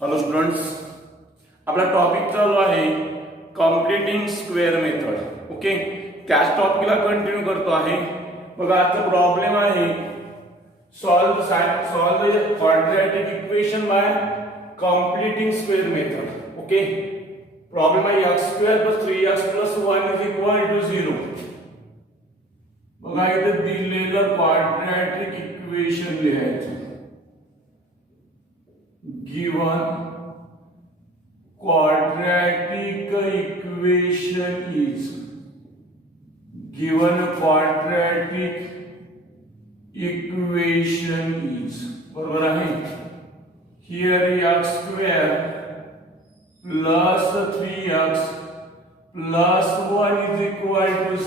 Hello students, आपला topic चालू आहे कॉम्प्लिटिंग स्क्वेअर मेथड. ओके, त्याच टॉपिकला कंटिन्यू करतो आहे. बघा, आजचा प्रॉब्लेम आहे solve the quadratic equation by completing square method. Okay, problem आहे x² + 3x + 1 = 0. बघा, इथे दिलेलं क्वाड्रॅटिक इक्वेशन लिहायचं. given quadratic equation is बरोबर आहे. here x² plus 3x plus 1 =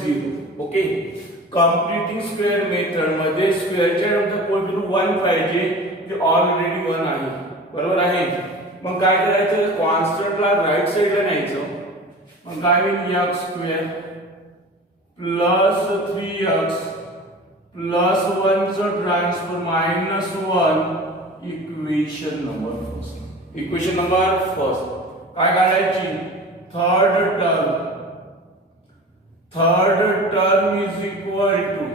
0. Okay, कॉम्प्लिटिंग square method मध्ये स्क्वेअरच्या नंतर कोणतं 1 पाहिजे, ते ऑलरेडी 1 आहे. बरोबर आहे. मग काय करायचं, कॉन्स्टंटला राईट साइडला न्यायचं. मग काय होईल, x² + 3x + 1 चं transfer -1 equation number first. Equation number first काय काढायची, third term is equal to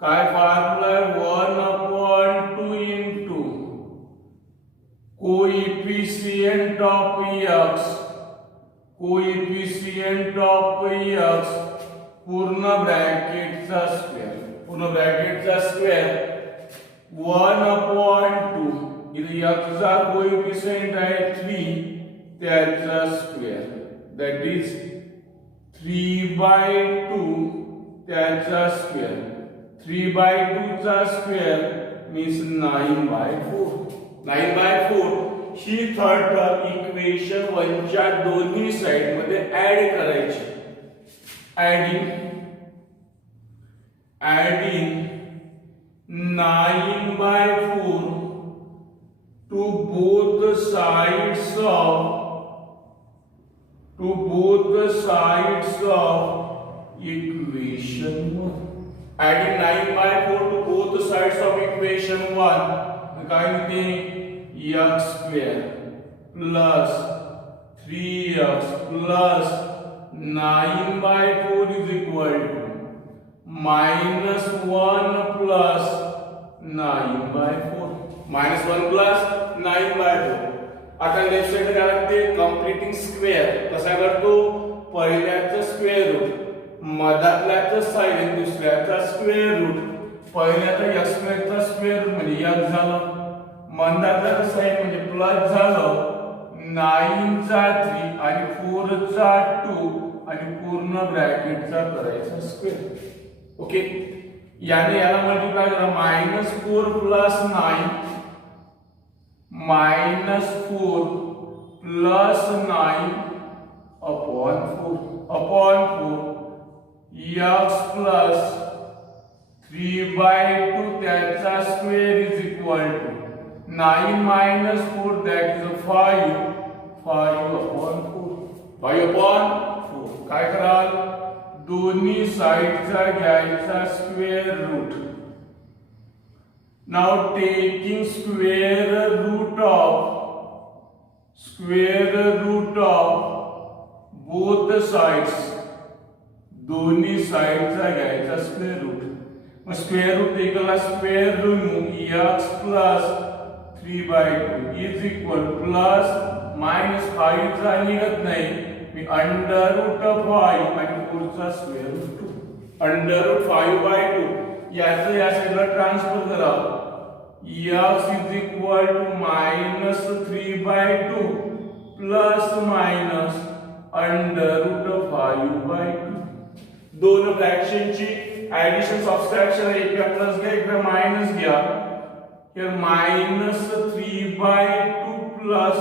काय formula 1/2 into coefficient of x पूर्ण ब्रॅकेटचा स्क्वेअर 1/2. इथे x चा कोएफिशिएंट आहे 3, त्याचा स्क्वेअर दॅट इज 3/2 त्याचा स्क्वेअर. 3/2 चा स्क्वेअर मीन्स 9/4. 9/4 ही थर्ड टर्म इक्वेशन 1 च्या दोन्ही साइड मध्ये ऍड करायची. Adding 9/4 to both the sides of equation 1. Adding 9/4 to both the sides of equation 1, काय होते, x² plus 3x plus 9/4 is equal to -1 plus 9/4. -1 plus 9/4. आता left side काय लागते, कॉम्प्लिटिंग square. कसा करतो, पहिल्याचं स्क्वेअर रूट, मधातल्याचं साइन, दुसऱ्याचा स्क्वेअर रूट. पहिल्याचा x² चा स्क्वेअर रूट म्हणजे x झालं, मधातल्याचं साइन म्हणजे प्लस झालं, 9 चा 3 आणि 4 चा 2 आणि पूर्ण ब्रॅकेटचा करायचा स्क्वेअर. ओके, याने याला मल्टिप्लाय करा, -4 plus 9 -4 plus 9 upon 4 x plus 3/2 त्याचा square is equal to 9 - 4 that is 5 upon 4. काय कराल, दोन्ही साइडचा घ्यायचा square root. Now taking square root of both the sides, दोन्ही साइडचा घ्यायचा स्क्वेअर रूट. मग square root equal square root x plus 3/2 is equal plus -5 चा निघत नाही, मी √5 आणि 4 चा स्क्वेअर रूट 2 √5/2. याचं या साइडला ट्रान्सफर करा. x is equal to -3/2 plus -√5/2. दोन फ्रॅक्शनची ऍडिशन सबट्रॅक्शन, एक प्लस घ्या, एक मायनस घ्या. here -3/2 plus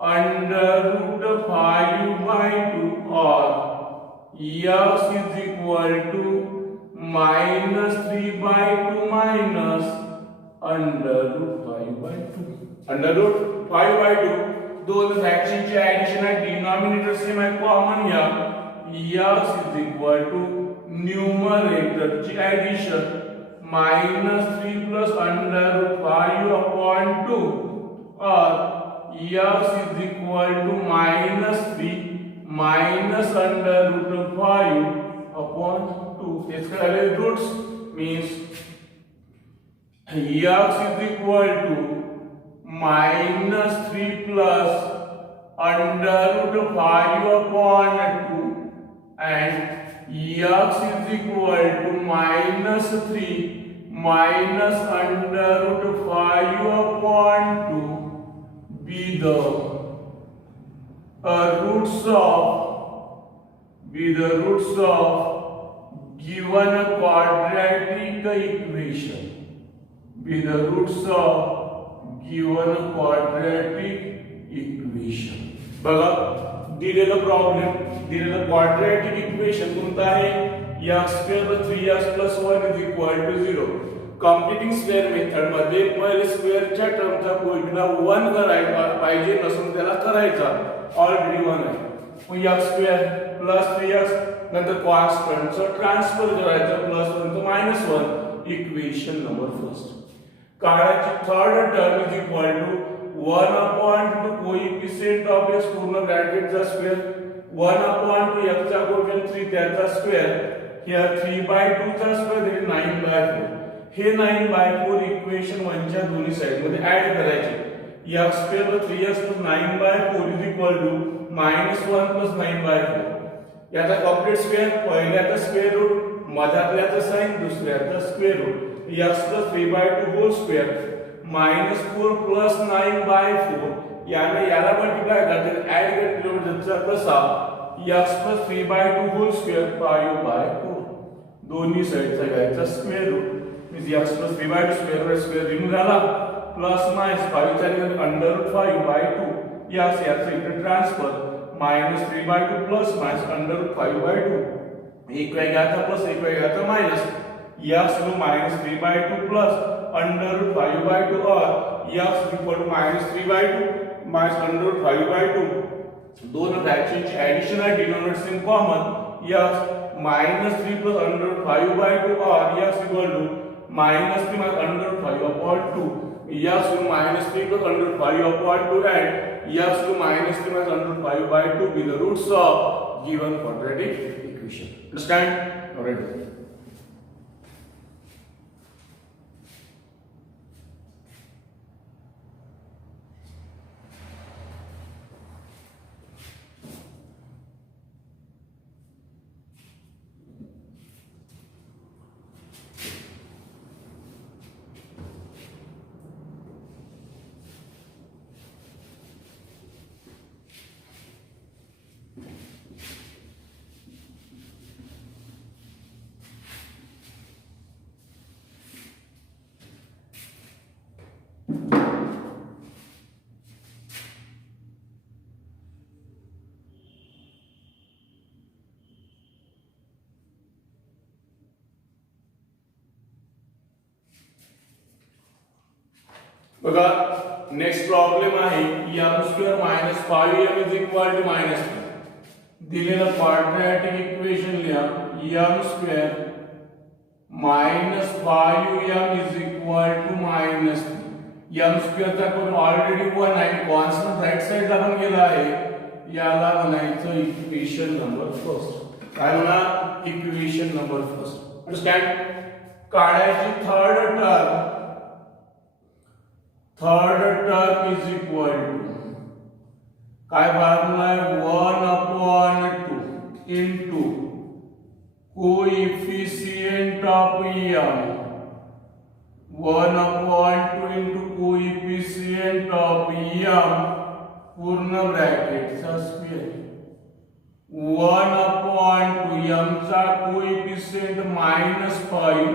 √5/2 or x is equal to -3/2 minus √5/2. दोन फ्रॅक्शनची ऍडिशन आहे, डिनॉमिनेटर सेम आहे, कॉमन घ्या. x is equal to numerator ची addition -3 plus √5/2 or x is equal to -3 minus under root 5 upon 2. Let's calculate roots. Means x is equal to -3 plus under root 5 upon 2 and x is equal to -3 minus under root 5 upon 2 be the roots of given quadratic equation. Be the roots of given quadratic equation. बघा दिलेलं problem दिलेलं quadratic equation कोणतं आहे x square 3x 1 is equal to 0. Completing square method मध्ये पहिले स्क्वेअरच्या टर्मचा coefficient 1 करायचा पाहिजे नसून त्याला करायचा ऑलरेडी 1 आहे. मग x स्क्वेअर 3x नंतर कॉन्स्टंटचं ट्रान्सफर करायचं +1 to -1 इक्वेशन नंबर फर्स्ट. काढायची third term is equal to 1 upon 2 coefficient of x पूर्ण ब्रॅकेटचा स्क्वेअर 1 upon 2 x चा कोएफिशियंट 3 त्याचा स्क्वेअर हियर 3/2 चा स्क्वेअर म्हणजे 9/4. हे 9/4 इक्वेशन 1 च्या दोन्ही साइड मध्ये ऍड करायचे. x square 3x 9/4 is equal to -1 + 9/4. याचा कॉम्प्लीट स्क्वेअर पहिल्याचा स्क्वेअर रूट मधातल्याचा साइन दुसऱ्याचा square root x + 3/2 whole square -4 + 9/4 याने याला मल्टिप्लाय करते ऍड केलं त्याचा कसा x + 3/2 होल स्क्वेअर 5/4 दोन्ही साइडचा घ्यायचा square root means x + 3/2 square remove झाला प्लस मायनस 5 चा निघाला √5/2 x याचा इकडे ट्रान्सफर -3/2 प्लस मायनस √5/2 एक वेळ घ्यायचा प्लस एक वेळ घ्यायचा मायनस x को -3/2 प्लस √5/2 और x इक्वल टू -3/2 माइनस √5/2 दोनों फ्रैक्शन ची एडिशन आहे denominator in common x -3 plus √5/2 और x equal to -3 minus √5/2 x को -3 प्लस √5/2 and x को -3 minus √5/2 be the roots of given quadratic equation. Understand? Alright. बघा next problem आहे m² - 5m is equal to -3. दिलेलं quadratic equation लिहा m² - 5m is equal to -3. m² चा कोण already 1 आहे constant right साइडला पण गेला आहे याला म्हणायचं इक्वेशन नंबर फर्स्ट. काय म्हणा इक्वेशन नंबर फर्स्ट. अंडरस्टँड? काढायची third term is equal to काय फॉर्म्युला आहे 1/2 into coefficient of m 1/2 into coefficient of m पूर्ण ब्रॅकेटचा स्क्वेअर 1/2 m चा कोएफिशिएंट -5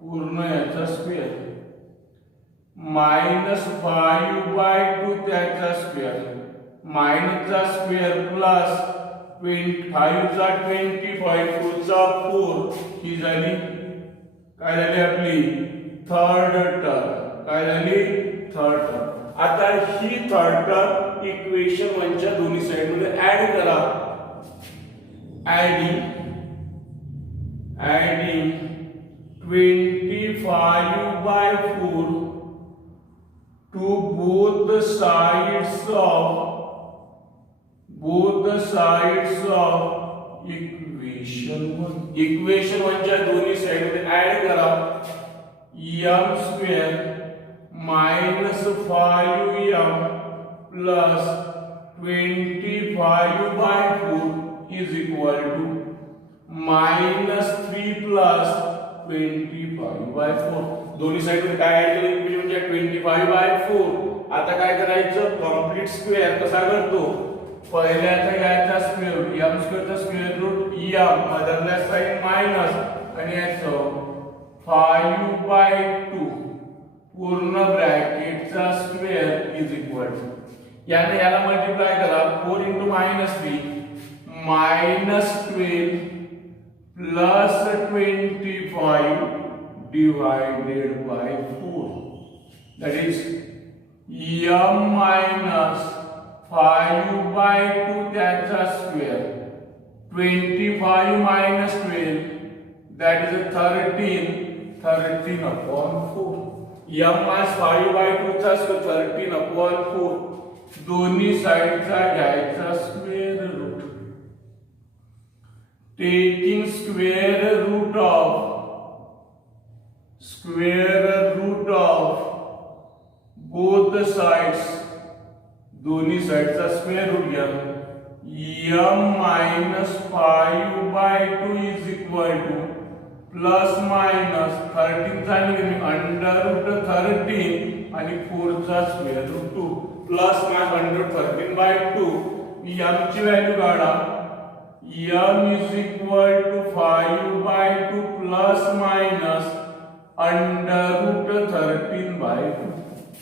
पूर्ण याचा स्क्वेअर -5/2 त्याचा स्क्वेअर मायनसचा स्क्वेअर प्लस 5 चा 25 4 चा 4 ही झाली काय झाली आपली थर्ड टर्म. काय झाली थर्ड टर्म. आता ही थर्ड टर्म इक्वेशन 1 च्या दोन्ही साइड मध्ये ऍड करा. Adding 25/4 to to both the sides of equation 1. equation 1 च्या दोन्ही साइड मध्ये ऍड करा m square minus 5m plus 25/4 is equal to minus 3 plus 25/4. दोन्ही साइड मध्ये काय ऍड केलं इक्वेशन म्हणजे 25/4. आता काय करायचं कंप्लीट स्क्वेअर कसा करतो पहिल्याचा याचा स्क्वेअर रूट m स्क्वेअरचा स्क्वेअर रूट m मधल्या साइड मायनस आणि याचं 5/2 पूर्ण ब्रॅकेटचा स्क्वेअर इज इक्वल टू याने याला मल्टिप्लाय करा 4 * -3 -12 plus 25 divided by 4. That is m minus 5/2 त्याचा square 25 minus 12 that is 13/4. m minus 5/2 चा स्क्वेअर 13/4 दोन्ही साइडचा घ्यायचा square root taking square root of both the sides दोन्ही साइडचा स्क्वेअर रूट घ्या m minus 5/2 is equal to plus minus 13 चा under root 13 आणि 4 चा square root 2 plus minus under 13/2 m ची व्हॅल्यू काढा m is equal to 5/2 plus minus under root 13/2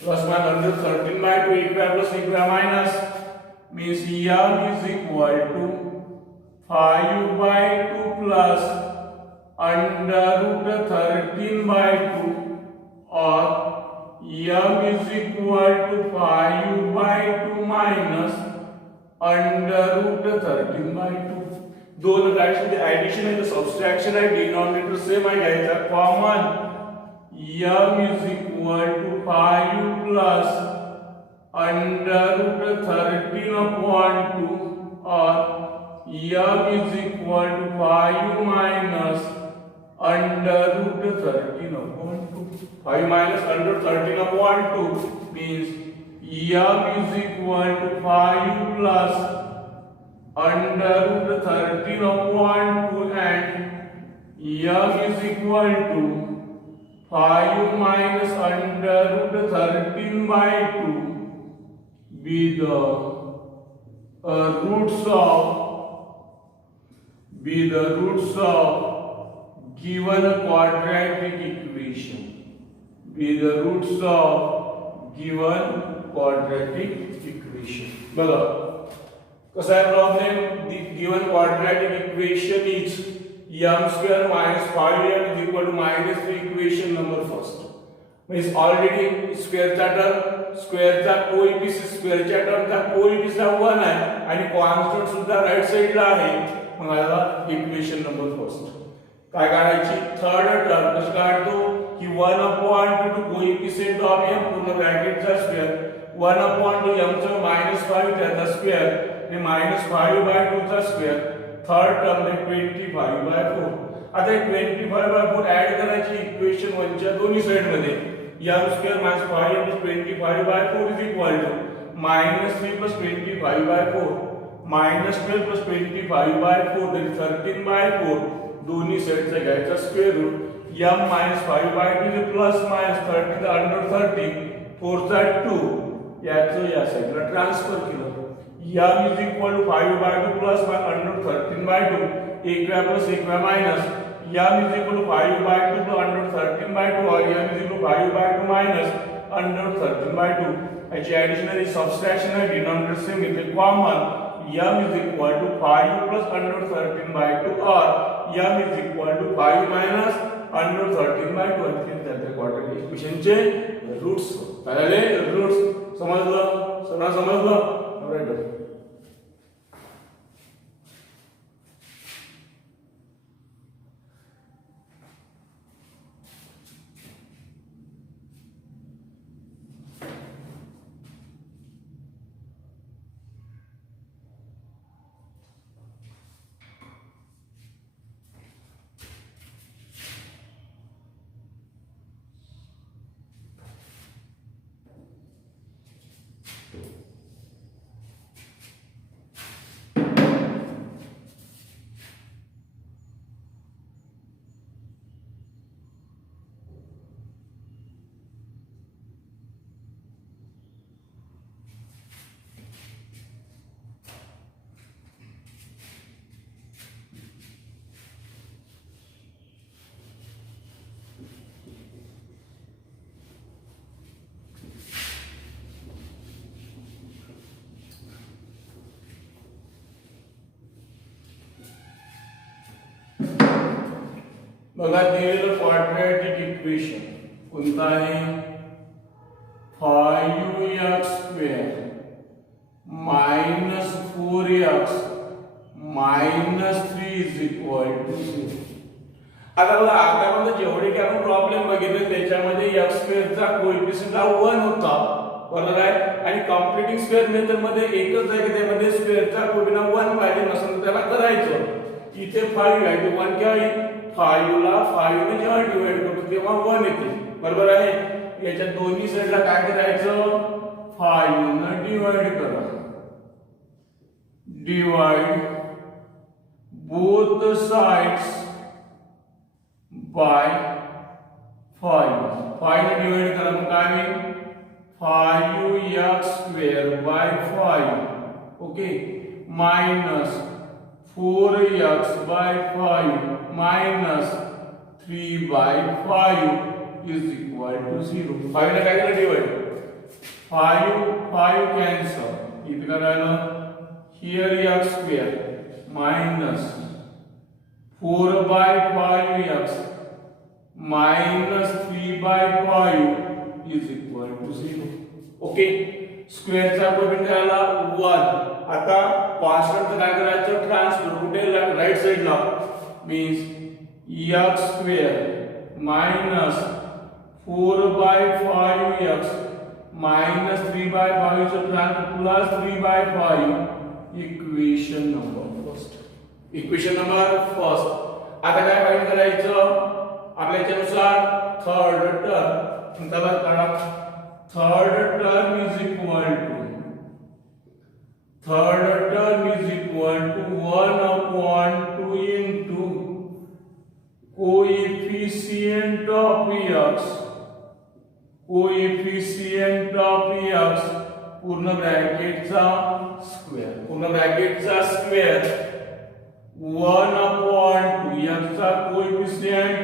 plus minus under 13/2 equal plus equal minus means m is equal to 5/2 plus under root 13/2 or m is equal to 5/2 minus under root 13/2. दोन ब्रॅकेटमध्ये addition आहे subtraction आहे denominator same आहे घ्यायचा common m is equal to 5 plus under root 13/2 or m is equal to 5 minus under root 13/2. 5 minus under 13/2 means m is equal to 5 plus under root 13/2 and m is equal to 5 minus under root 13/2 be the roots of given quadratic equation. Be the roots of given quadratic equation. बघा कसा आहे problem given quadratic equation is m square minus 5m is equal to -3 equation number first means already स्क्वेअरचा term स्क्वेअरचा coefficient स्क्वेअरच्या टर्मचा coefficient 1 आहे आणि constant सुद्धा राइट साइडला आहे मग आता इक्वेशन नंबर फर्स्ट काय काढायची थर्ड टर्म कशी काढतो की 1/2 कोएफिशियंट ऑफ m पूर्ण ब्रॅकेटचा स्क्वेअर 1/2 m चा -5 त्याचा स्क्वेअर हे -5/2 चा स्क्वेअर थर्ड टर्म आहे 25/4. आता 25/4 ऍड करायची इक्वेशन 1 च्या दोन्ही साइड मध्ये m square - 5 * 25/4 is equal to -3 + 25/4 -12 + 25/4 that is 13/4 दोन्ही साइडचा घ्यायचा square root m - 5/2 is plus minus 30 चा अंडर 30 4 चा 2 याचं या साइडला ट्रान्सफर केलं m is equal to 5/2 plus under 13/2 एकव्या प्लस एकव्या minus m is equal to 5/2 plus under 13/2 or m is equal to 5/2 minus under 13/2 याची ऍडिशनल सबट्रॅक्शन आहे डिनॉमिनेटर सेम घेतले common m is equal to 5 plus under 13/2 or m is equal to 5 minus under 13/2 आणि त्याच्या quadratic इक्वेशनचे roots काय roots समजलं सगळं समजलं राईट बघा दिलेलं क्वाड्रॅटिक इक्वेशन कोणतं आहे 5x² minus 4x minus 3 is equal to 0. आता बघा आतापर्यंत जेवढे काही आपण प्रॉब्लेम बघितले त्याच्यामध्ये x² चा कोएफिशियंट हा 1 होता बरोबर आहे आणि कॉम्प्लिटिंग स्क्वेअर मेथड मध्ये एकच आहे की त्यामध्ये स्क्वेअरचा कोएफिशियंट 1 पाहिजे नसेल तर त्याला करायचं इथे 5 आहे तो 1 काय आहे 5 ला 5 ने जेव्हा डिवाइड करतो तेव्हा 1 येते बरोबर आहे याच्या दोन्ही साइडला काय करायचं 5 ने डिवाइड करा divide both sides by 5 5 ने डिवाइड करा मग काय होईल 5x² by 5 okay minus 4x by 5 minus 3 by 5 is equal to 0 5 ने काय केलं डिवाइड 5 कॅन्सल इथे काय राहिलं here x² minus 4 by 5x minus 3 by 5 is equal to 0 okay square चा कोएफिशियंट आला 1 आता कॉन्स्टंट काय करायचं ट्रान्सफर कुठे राइट साइडला means x² minus 4 by 5x minus 3 by 5 चा transfer plus 3 by 5 equation number first आता काय फाइंड करायचं आपल्या इच्छेनुसार थर्ड टर्म त्याला करा third term is equal to 1/2 into coefficient of x पूर्ण ब्रॅकेटचा स्क्वेअर 1/2 याचा कोएफिशियंट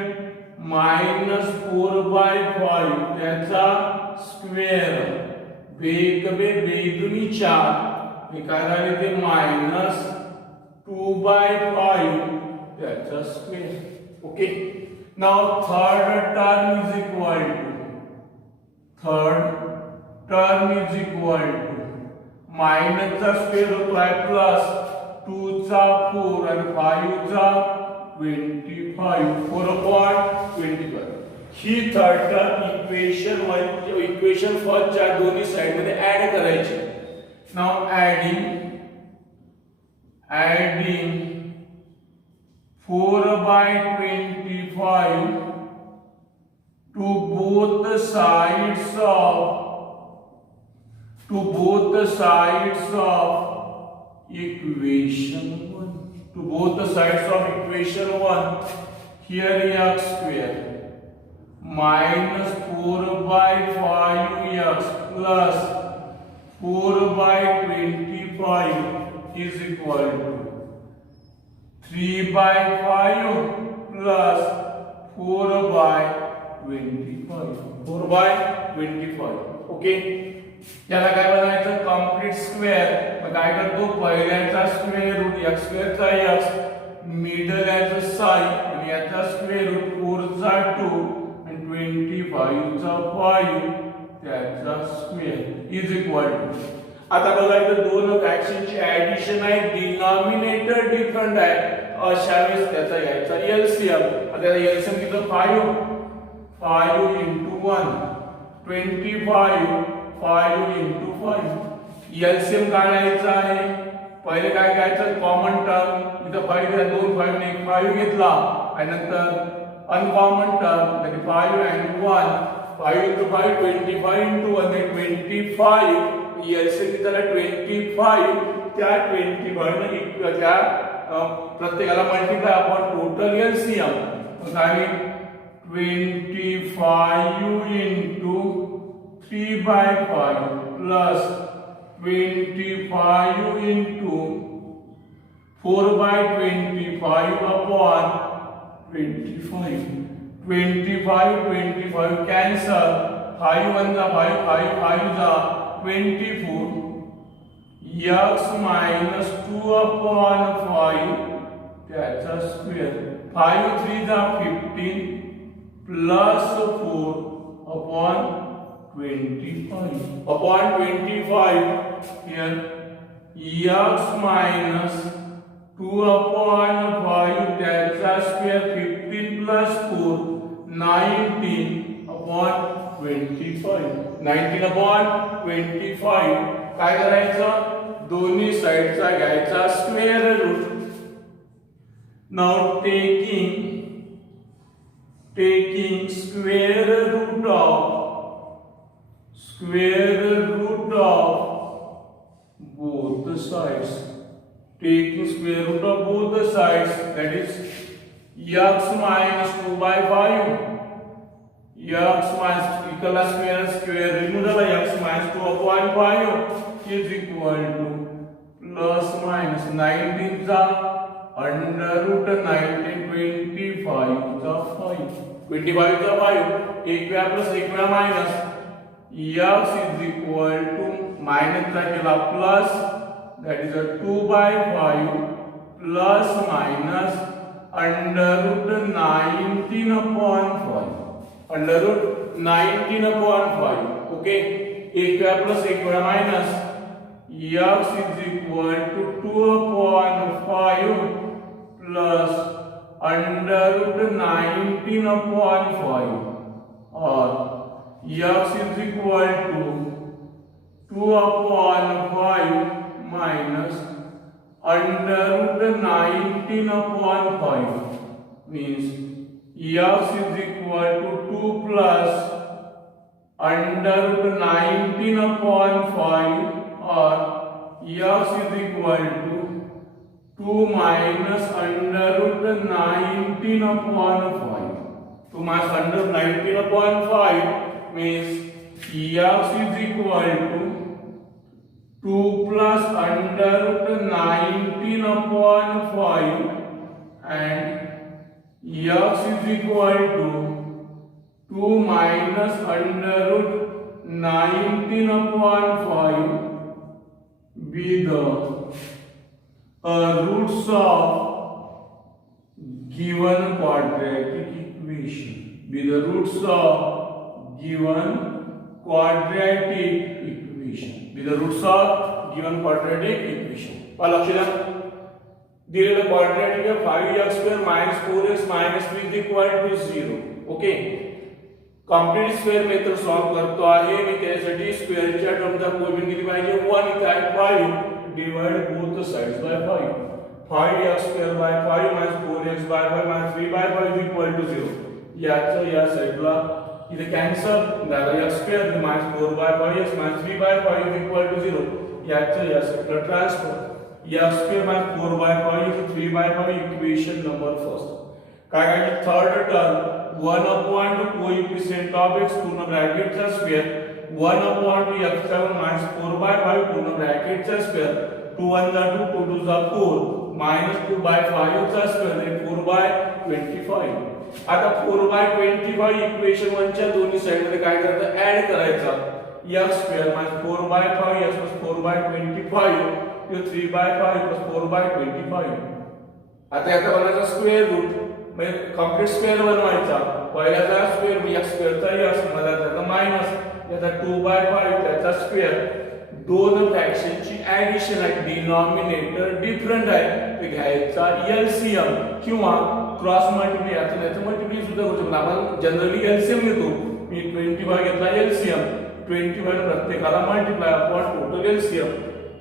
-4/5 त्याचा स्क्वेअर बेदुनी 4 हे काय झाले ते -2/5 त्याचा square okay now third term is equal to minus चा स्क्वेअर होतो आहे प्लस 2 चा 4 आणि 5 चा 25 4/25 ही थर्ड टर्म इक्वेशन फर्स्ट च्या दोन्ही साइड मध्ये ऍड करायची now adding 4/25 to both sides of equation 1 here x² minus 4/5x plus 4/25 is equal to 3/5 plus 4/25 okay याला काय बनायचं कंप्लीट स्क्वेअर मग काय करतो पहिल्याचा स्क्वेअर रूट x² चा x मिडल याचा साई आणि याचा स्क्वेअर रूट 4 चा 2 आणि 25 चा 5 त्याचा स्क्वेअर इज इक्वल टू आता बघा इथे दोन फ्रॅक्शनची ऍडिशन आहे डिनॉमिनेटर डिफरंट आहे अशा वेळेस त्याचा यायचा एलसीएम आता एलसीएम किती 5 into 1 25 5 into 5 एलसीएम काढायचा आहे पहिले काय करायचं कॉमन टर्म इथं 5 द्या 2 5 ने 5 घेतला आणि नंतर अनकॉमन टर्म म्हणजे 5 and 1 5 into 5 25 into 1 25 एलसीएम कितीला 25 त्या 25 ने त्या प्रत्येकाला मल्टिप्लाय आपण टोटल एलसीएम काय 25 into 3/5 plus 25 into 4/25 upon 25 cancel 5 1 जा 5 5 जा 24 x minus 2/5 त्याचा स्क्वेअर 5 3 जा 15 plus 4 upon 25 upon 25 here x minus 2 upon 5 त्याचा square 15 plus 4 19 upon 25 19 upon 25 काय करायचं दोन्ही साइडचा घ्यायचा square root now taking square root of both sides taking square root of both the sides that is x minus 2 by 5 x minus equal square remove the x minus 2 upon 5 is equal to plus minus 19 चा under root 19 25 चा 5 25 चा 5 एक वेळा plus एक वेळा minus x is equal to minus चा केला plus that is a 2 by 5 plus minus under root 19 upon 5 under root 19 upon 5 okay एक वेळा प्लस एक वेळा minus x is equal to 2 upon 5 plus under root 19 upon 5 or x is equal to 2 upon 5 minus under root 19 upon 5 means x is equal to 2 plus under root 19 upon 5 or x is equal to 2 minus under root 19 upon 5 2 minus under 19 upon 5 means x is equal to 2 plus under root 19 upon 5 and x is equal to 2 minus under root 19 upon 5 be the roots of given quadratic equation. Be the roots of given quadratic equation. Be the roots of given quadratic equation. लक्ष द्या दिलेलं quadratic आहे 5x square minus 4x minus 3 is equal to 0. Okay complete square method solve करतो आहे मी त्यासाठी स्क्वेअरच्या टर्मचा coefficient किती पाहिजे 1 इथे आहे 5 divide both sides bye 5 5x square by 5 minus 4x by 5 minus 3 by 5 is equal to 0 याचं या साइडला इथे कॅन्सल झालं x square minus 4 by 5x minus 3 by 5 is equal to 0 याचं या साइडला transfer x square minus 4 by 5 is 3 by 5 equation number first काय काय third term 1 upon the coefficient of x पूर्ण ब्रॅकेटचा square 1 upon x7 minus 4 by 5 पूर्ण ब्रॅकेटचा square 2 1 जा 2 2 2 जा 4 minus 2 by 5 चा स्क्वेअर 4 by 25 आता 4 by 25 इक्वेशन 1 च्या दोन्ही साइड मध्ये काय करायचं ऍड करायचा x square minus 4 by 5 x plus 4 by 25 ये 3 by 5 plus 4 by 25 आता याचा बनायचा स्क्वेअर रूट म्हणजे कंप्लीट स्क्वेअर बनवायचा पहिल्याचा स्क्वेअर x स्क्वेअर चा x मध्ये त्याचा मायनस याचा 2 by 5 त्याचा स्क्वेअर दोन फ्रॅक्शनची ऍडिशन आहे डिनॉमिनेटर डिफरंट आहे ते घ्यायचा एलसीएम किंवा क्रॉस मल्टिप्लाय याचं मल्टिप्लाय सुद्धा करू शकतो आपण जनरली एलसीएम घेतो मी 25 घेतला एलसीएम 25 प्रत्येकाला multiply upon total LCM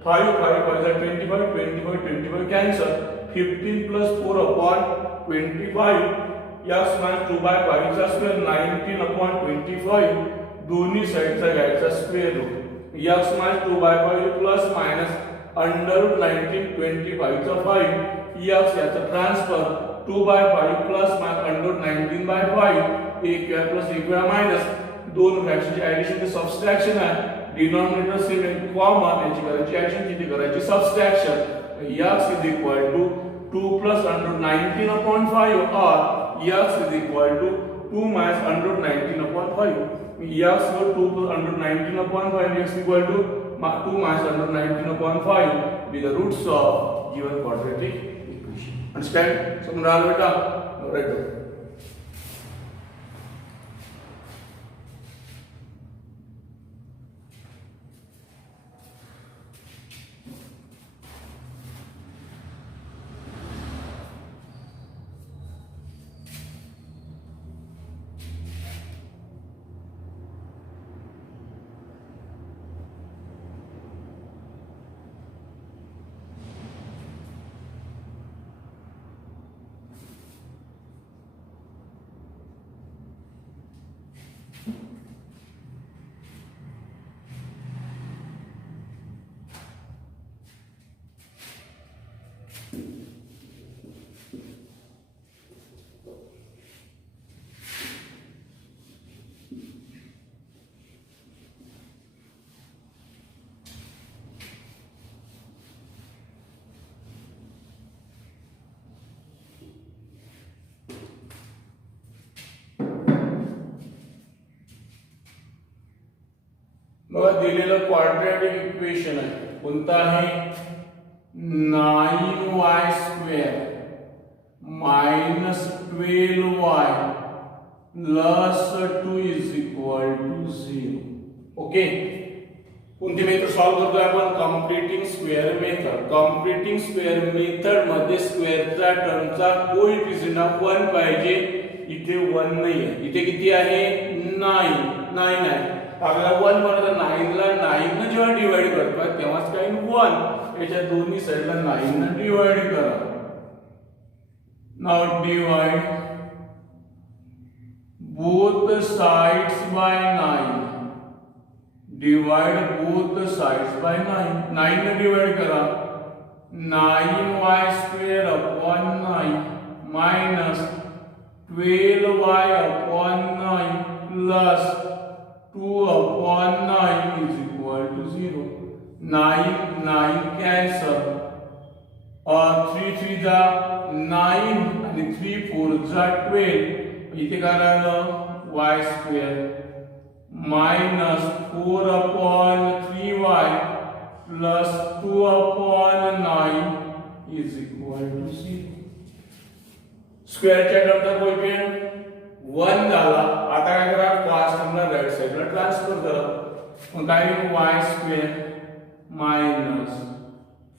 5 5 5 25 25 25 cancel 15 plus 4 upon 25 x minus 2 by 5 चा स्क्वेअर 19 upon 25 दोन्ही साइडचा घ्यायचा square root x minus 2 by 5 plus minus under root 19 25 चा 5 x याचा transfer 2 by 5 plus under root 19 by 5 एक वेळा प्लस एक वेळा मायनस दोन फ्रॅक्शनची ऍडिशन ते सबट्रॅक्शन आहे डिनॉमिनेटर सेम आणि कॉमन याची करायची ऍडिशन किती करायची subtraction x is equal to 2 plus under 19 upon 5 or x is equal to 2 minus under 19 upon 5 x को 2 plus under 19 upon 5 x equal to 2 minus under 19 upon 5 be the roots of given quadratic equation understand समझ रहा है बेटा right down. बघा दिलेलं quadratic equation आहे कोणतं आहे 9y² minus 12y plus 2 is equal to 0. Okay, कोणती मेथड सॉल्व करतोय आपण कॉम्प्लिटिंग स्क्वेअर मेथड. कॉम्प्लिटिंग स्क्वेअर मेथड मध्ये स्क्वेअरचा टर्मचा कोएफिशिएंट 1 पाहिजे. इथे 1 नाहीये, इथे किती आहे 9 आहे. आपल्याला 1 बरोबर 9 ला 9 ने जेव्हा डिवाइड करतो तेव्हाच काय 1 याच्या दोन्ही साइडला 9 ने डिवाइड करा. Now divide both sides by 9. Divide both sides by 9. 9 ने डिवाइड करा 9y² upon 9 minus 12y upon 9 plus 2 upon 9 is equal to 0. 9 cancel. 3 3 जा 9 आणि 3 4 जा 12. इथे काय राहिलं y² minus 4 upon 3y plus 2 upon 9 is equal to 0. स्क्वेअरच्या टर्मचा coefficient 1 झाला. आता काय करा cos टर्मला राइट साइडला ट्रान्सफर करा. मग काय होईल y² minus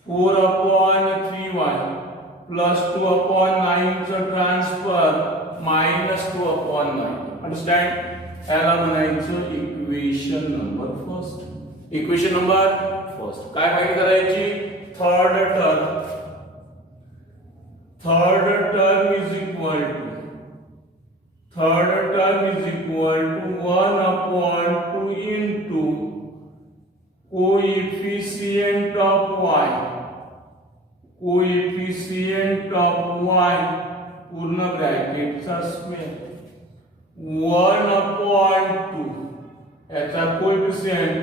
4 upon 3y plus 2 upon 9 चा ट्रान्सफर minus 2 upon 9. अंडरस्टँड? याला म्हणायचं equation number first. Equation number first काय फाइंड करायची third term is equal to 1 upon 2 into coefficient of y पूर्ण ब्रॅकेटचा स्क्वेअर 1 upon 2 याचा कोएफिशिएंट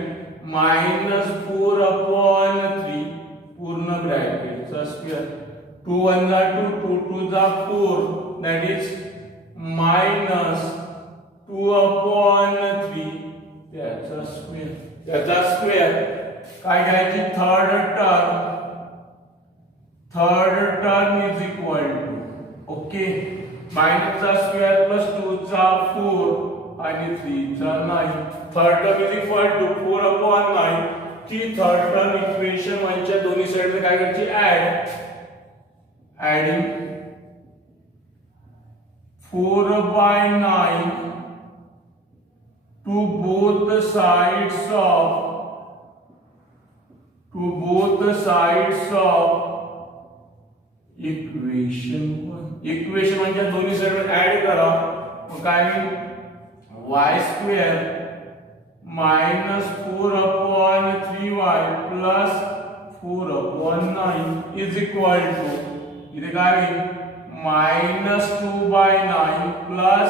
-4 upon 3 पूर्ण ब्रॅकेटचा स्क्वेअर 2 1 जा 2 2 2 जा 4 that is -2 upon 3 त्याचा स्क्वेअर काय घ्यायची third term is equal to okay minus चा स्क्वेअर प्लस 2 चा 4 आणि 3 चा 9. Third term is equal to 4 upon 9. ती थर्ड टर्म इक्वेशन वनच्या दोन्ही साइडला काय करायची adding 4/9 to both sides of equation म्हणजे दोन्ही साइडवर ऍड करा. मग काय होईल y² -4 upon 3y plus 4 upon 9 is equal to इथे काय होईल -2/9 plus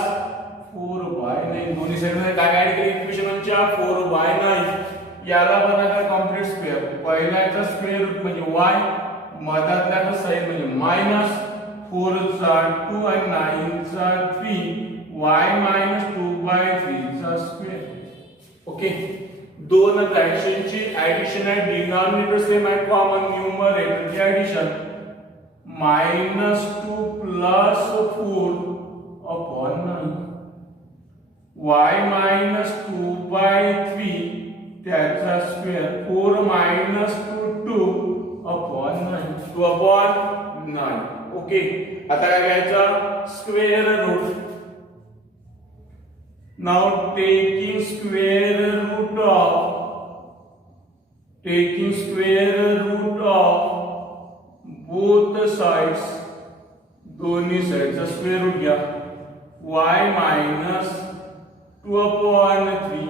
4/9. दोन्ही साइडवर काय ऍड केली इक्वेशनच्या 4/9. याला बनायचा कॉम्प्लीट स्क्वेअर. पहिल्याचा स्क्वेअर रूट म्हणजे y, मधातल्याचा साइन म्हणजे -4 चा 2 आणि 9 चा 3 y -2/3 चा स्क्वेअर. ओके, दोन फ्रॅक्शनची ऍडिशन आहे. डिनॉमिनेटर सेम आहे, कॉमन न्यूमरेटर ची addition -2 plus 4 upon 9 y minus 2 by 3 त्याचा square 4 minus 2 upon 9 2 upon 9 okay आता काय घ्यायचं square root now taking square root of both sides दोन्ही साइडचा स्क्वेअर रूट घ्या y minus 2 upon 3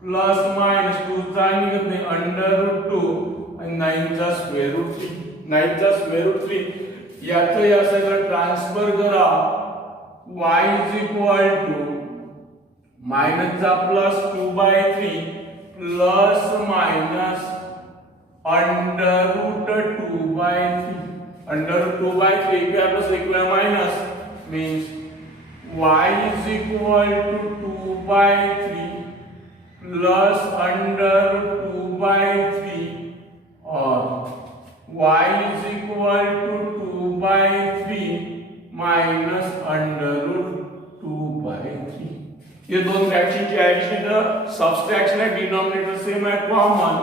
plus minus 2 चा निघत नाही अंडर रूट 2 आणि 9 चा स्क्वेअर रूट 3 9 चा स्क्वेअर रूट 3 याचं या सगळं ट्रान्सफर करा y is equal to minus चा plus 2 by 3 plus minus under root 2 by 3 under root 2 by 3 equal plus equal minus means y is equal to 2 by 3 plus under root 2 by 3 or y is equal to 2 by 3 minus under root 2 by 3 ये दोन fraction की addition का subtraction है denominator same है common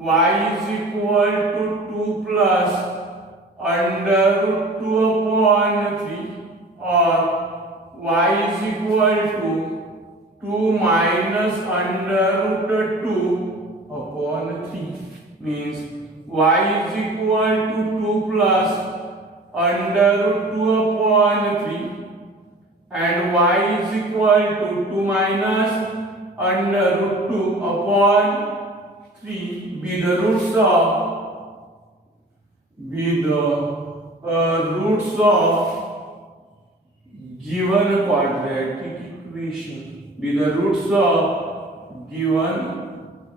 y is equal to 2 plus under root 2 upon 3 or y is equal to 2 minus under root 2 upon 3 means y is equal to 2 plus under root 2 upon 3 and y is equal to 2 minus under root 2 upon 3 be the roots of given quadratic equation be the roots of given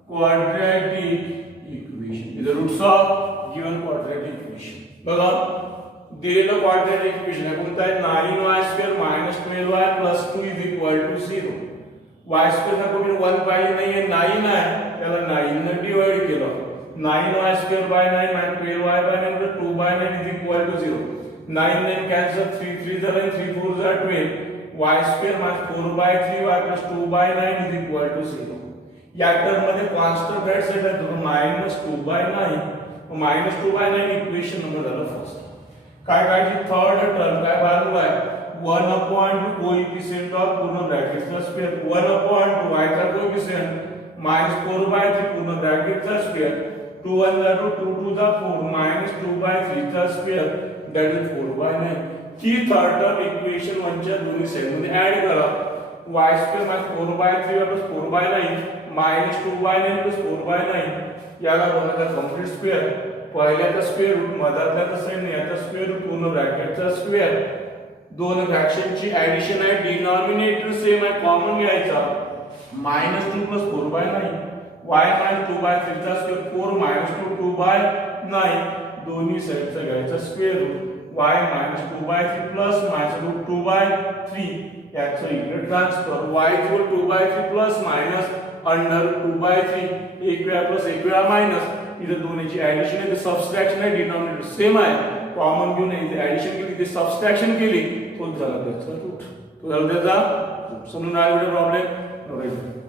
quadratic equation be the roots of given quadratic equation बघा दिलेलं quadratic equation आहे कोणतं आहे 9y² - 12y + 2 = 0 y² ला कोणी 1 पाहिजे नाहीये 9 आहे त्याला 9 ने डिवाइड केलं 9y² by 9 and 12y by 9 plus 2 by 9 is equal to 0 9 9 cancel 3 3 are 3 4 are 12 y² minus 4 by 3y plus 2 by 9 is equal to 0 या टर्म मध्ये कॉन्स्टंट राइट साइड आहे तर -2 by 9 -2 by 9 इक्वेशन नंबर झालं first काय काढली third term काय बाजू आहे 1 upon 2 कोएफिशिएंट ऑफ पूर्ण ब्रॅकेटचा स्क्वेअर 1 upon 2 y चा कोएफिशिएंट -4 by 3 पूर्ण ब्रॅकेटचा स्क्वेअर 2 1 जा 2 2 2 जा 4 -2 by 3 चा square that is 4 by 9 he third term equation 1 च्या दोन्ही साइड मध्ये ऍड करा y² - 4 by 3 plus 4 by 9 -2 by 9 plus 4 by 9 याला बनवता कंप्लीट स्क्वेअर पहिल्याचा स्क्वेअर रूट मधातल्याचा साइन याचा स्क्वेअर रूट पूर्ण ब्रॅकेटचा स्क्वेअर दोन फ्रॅक्शनची ऍडिशन आहे डिनॉमिनेटर सेम आहे कॉमन घ्यायचा -2 plus 4 by 9 y minus 2 by 3 चा स्क्वेअर 4 minus 2 by 9 दोन्ही साइडचा घ्यायचा square route y minus 2 by 3 plus minus root 2 by 3 याचा इकडे transfer y equal 2 by 3 plus minus under 2 by 3 एक वेळा प्लस एक वेळा मायनस इथे दोन्हीची ऍडिशन आहे ते सबट्रॅक्शन आहे डिनॉमिनेटर सेम आहे कॉमन घेऊन इथे ऍडिशन केली ते सबट्रॅक्शन केली तोच झाला त्याचा रूट तो झाला त्याचा समजून आला प्रॉब्लेम राईट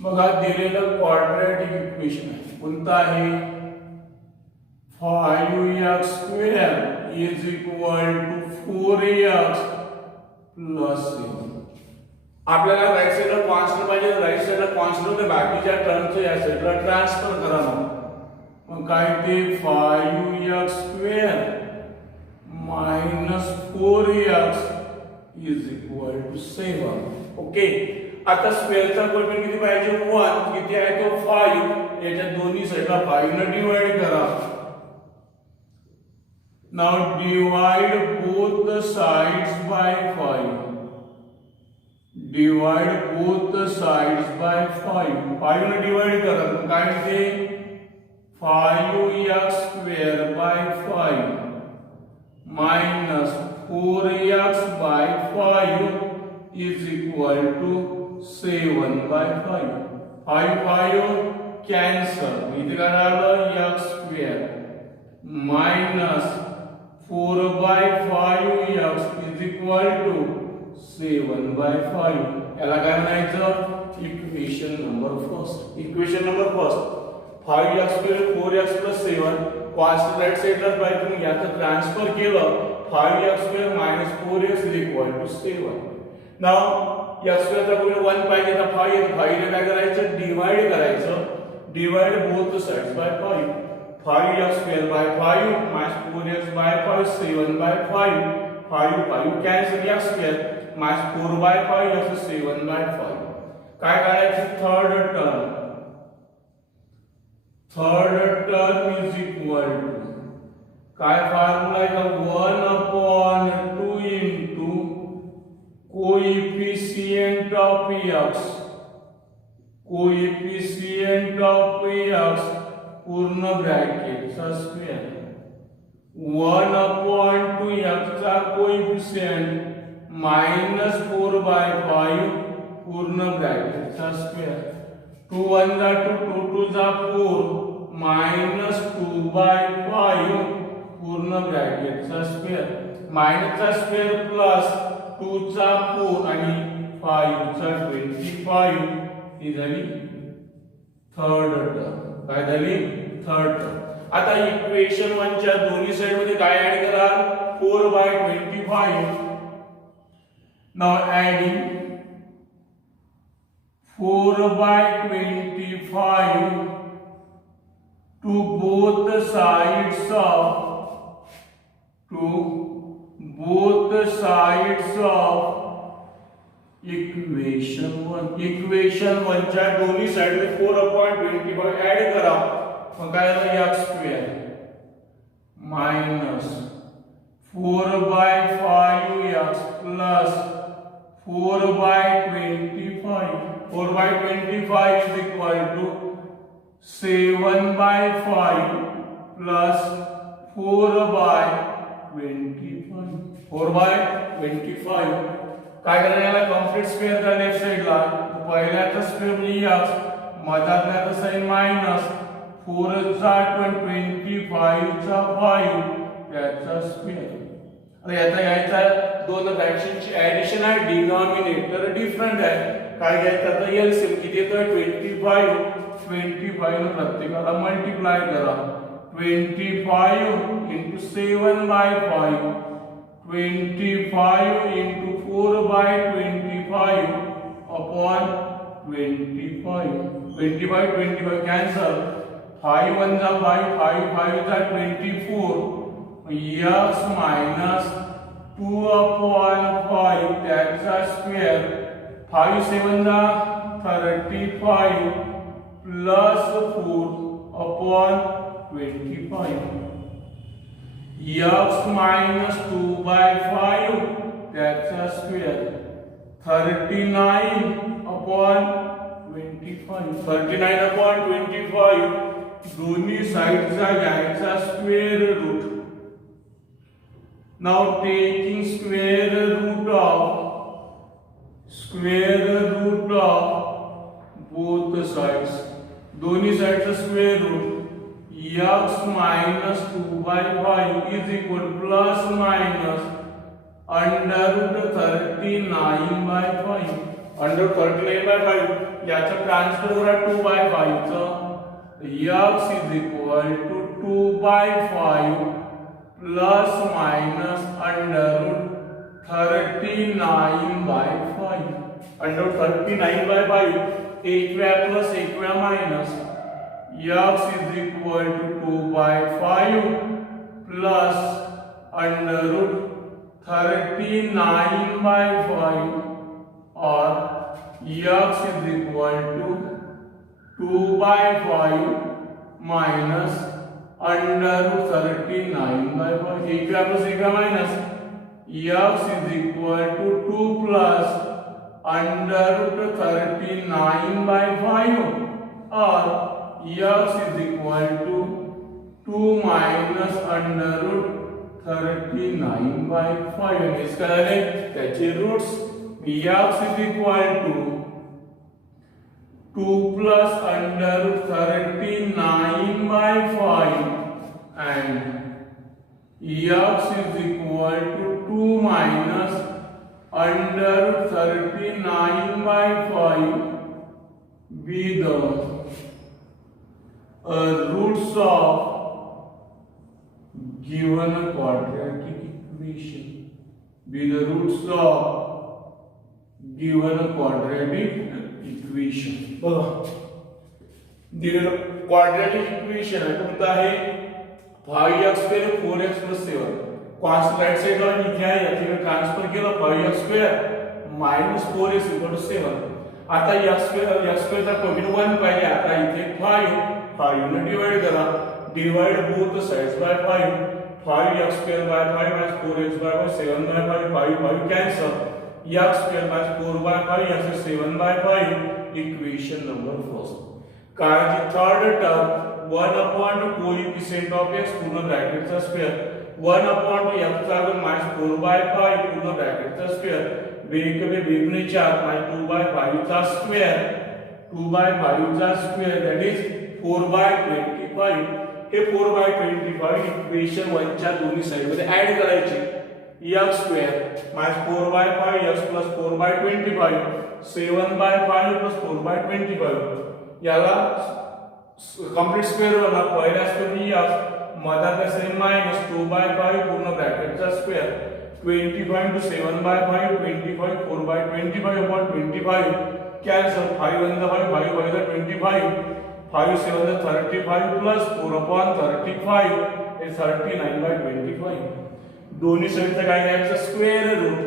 बघा दिलेलं क्वाड्रॅटिक इक्वेशन आहे कोणतं आहे 5x² is equal to 4x plus 7 आपल्याला राइट साइडला कॉन्स्टंट पाहिजे राइट साइडला कॉन्स्टंट ते बाकीच्या टर्मचं या साइडला ट्रान्सफर करा मग काय ते 5x² minus 4x is equal to 7. Okay, आता स्क्वेअरचा कोएफिशियंट किती पाहिजे 1, किती आहे तो 5. याच्या दोन्ही साइडला 5 ने डिवाइड करा. Now divide both the sides by 5. Divide both the sides by 5. 5 ने डिवाइड करा तर काय येते 5x square by 5 minus 4x by 5 is equal to 7 by 5. 5 cancel. इथे काय राहिलं x square minus 4 by 5x is equal to 7 by 5. याला काय म्हणायचं equation number first. Equation number first 5x square 4x plus 7 constant right साइडला पाहिजे तुम्ही याचं ट्रान्सफर केलं 5x square minus 4x is equal to 7. Now x square चा कोणी 1 पाहिजे तर 5 आहे 5 ने काय करायचं डिवाइड करायचं. Divide both sides bye 5. 5x square by 5 minus 4x by 5 7 by 5. 5 cancel x square minus 4 by 5 is 7 by 5. काय करायचं third term. Third term is equal to काय फॉर्म्युला आहे का 1 upon 2 into coefficient of x. Coefficient of x पूर्ण ब्रॅकेटचा square 1 upon 2x चा coefficient minus 4 by 5 पूर्ण ब्रॅकेटचा स्क्वेअर. 2 1 जा 2 2 जा 4 minus 2 by 5 पूर्ण ब्रॅकेटचा स्क्वेअर. मायनस चा स्क्वेअर प्लस 2 चा 4 आणि 5 चा 25 ही झाली थर्ड टर्म. काय झाली थर्ड टर्म. आता इक्वेशन 1 च्या दोन्ही साइड मध्ये काय ऍड करा 4 by 25. Now adding 4 by 25 to both sides of equation 1. equation 1 च्या दोन्ही साइड में 4/25 ऐड करा मग काय झालं x square minus 4 by 5x plus 4 by 25. 4 by 25 is equal to 7 by 5 plus 4 by 25. 4 by 25 काय करणार याला कंप्लीट स्क्वेअर करा लेफ्ट साइडला. पहिल्याचा स्क्वेअर म्हणजे x मधातल्याचा साइन मायनस 4 चा 25 चा 5 त्याचा स्क्वेअर. आता याचा घ्यायचा दोन फ्रॅक्शनची ऍडिशन आहे डिनॉमिनेटर डिफरंट आहे. काय घ्यायचं आता एलसीएम किती येतं 25 ने प्रत्येकाला मल्टिप्लाय करा. 25 into 7 by 5 25 into 4 by 25 upon 25. 25 cancel. 5 1 जा 5 5 जा 24 x minus 2 upon 5 त्याचा स्क्वेअर. 5 7 जा 35 plus 4 upon 25. x minus 2 by 5 त्याचा स्क्वेअर. 39 upon 25. 39 upon 25 दोन्ही साइडचा घ्यायचा square root. Now taking square root of both sides. दोन्ही साइडचा square root x minus 2 by 5 is equal plus minus under root 39 by 5. under 39 by 5 याचा transfer करा 2 by 5 चा. x is equal to 2 by 5 plus minus under root 39 by 5. under 39 by 5 एकव्या plus एकव्या minus x is equal to 2 by 5 plus under root 39/5 और x is equal to 2/5 minus under root 39/5. एकव्या plus एकव्या minus x is equal to 2 plus under root 39/5 और x is equal to 2 minus under root 39/5. इसका त्याचे roots x is equal to 2 plus under root 39/5 and x is equal to 2 minus under root 39/5 be the roots of given quadratic equation. Be the roots of given quadratic equation. बघा दिलेलं quadratic equation आहे कोणतं आहे 5x square 4x + 7 constant right side ला इथे आहे याचे transfer केलं 5x स्क्वेअर - 4x = 7. आता x स्क्वेअर चा कोएफिशिएंट 1 पाहिजे. आता इथे 5 ने डिवाइड करा. Divide both sides by 5x square by 5 - 4x by 7/5 5 cancel x square by 4/5 x 7/5 equation number first. कारण की third term 1/2 coefficient of x पूर्ण ब्रॅकेटचा स्क्वेअर 1/2 x चा घन - 4/5 पूर्ण ब्रॅकेटचा स्क्वेअर बेकबे बेगुणे 4 - 2/5 चा स्क्वेअर 2/5 चा स्क्वेअर दैट इज 4/25. हे 4/25 इक्वेशन 1 च्या दोन्ही साइड मध्ये ऍड करायचे. x स्क्वेअर - 4/5 x + 4/25 7/5 + 4/25 याला कंप्लीट स्क्वेअर होणार. पहिल्या स्क्वेअर x मधात असेल -2/5 पूर्ण ब्रॅकेटचा स्क्वेअर 25 * 7/5 25 4/25/25 कैंसल 5 * 1 5 5 * 25 5 * 7 = 35 plus 4/35 is 39/25. दोन्ही साइडचं काय घ्यायचं square root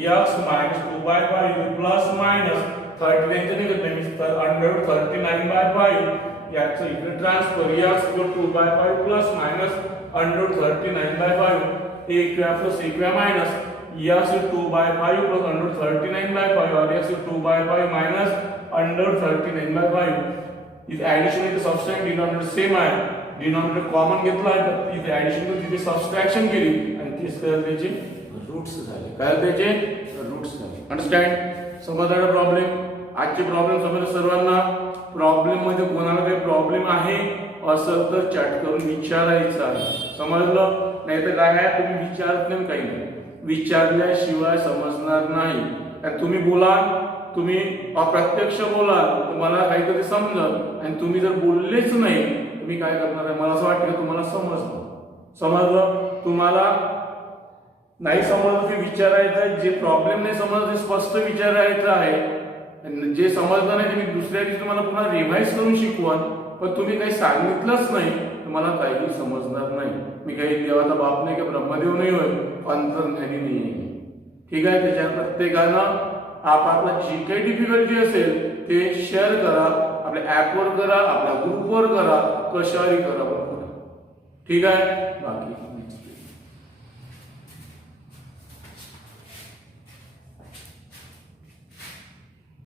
x - 2/5 plus minus 39 निघत नाही तर अंडर 39/5 याचं इकडे transfer x = 2/5 plus minus under 39/5 एकव्या प्लस एकव्या मायनस x 2/5 प्लस अंडर 39/5 और x 2/5 मायनस अंडर 39/5. इथे ऍडिशन इथे सबट्रॅक्ट डिनॉमिनेटर सेम आहे. डिनॉमिनेटर कॉमन घेतला तर इथे ऍडिशन करून तिथे सबट्रॅक्शन केली आणि तीच त्याचे रूट्स झाले. काय त्याचे रूट्स झाले. अंडरस्टँड? समजला प्रॉब्लेम? आजचे प्रॉब्लेम समजले सर्वांना? प्रॉब्लेम मध्ये कोणाला काही प्रॉब्लेम आहे असेल तर चॅट करून विचारायचं आहे. समजलं? नाही तर काय आहे तुम्ही विचारत नाही काही नाही. विचारल्याशिवाय समजणार नाही. तुम्ही बोला तुम्ही अप्रत्यक्ष बोला तुम्हाला काहीतरी समजलं आणि तुम्ही जर बोललेच नाही तुम्ही काय करणार आहे. मला असं वाटतं तुम्हाला समजलं तुम्हाला नाही समजलं ते विचारायचं आहे. जे प्रॉब्लेम नाही समजलं ते स्पष्ट विचारायचं आहे. जे समजलं नाही ते मी दुसऱ्या दिवशी तुम्हाला पुन्हा रिवाइज करून शिकवा. पण तुम्ही काही सांगितलंच नाही तुम्हाला काही समजणार नाही. मी काही देवाचा बाप नाही किंवा ब्रह्मदेव नाही होय अंतर्ज्ञानी नाही आहे. ठीक आहे. त्याच्या प्रत्येकानं आपला जी काही डिफिकल्टी असेल ते शेअर करा. आपल्या ऍपवर करा आपल्या ग्रुपवर करा कशावरही करा. ठीक आहे. बाकी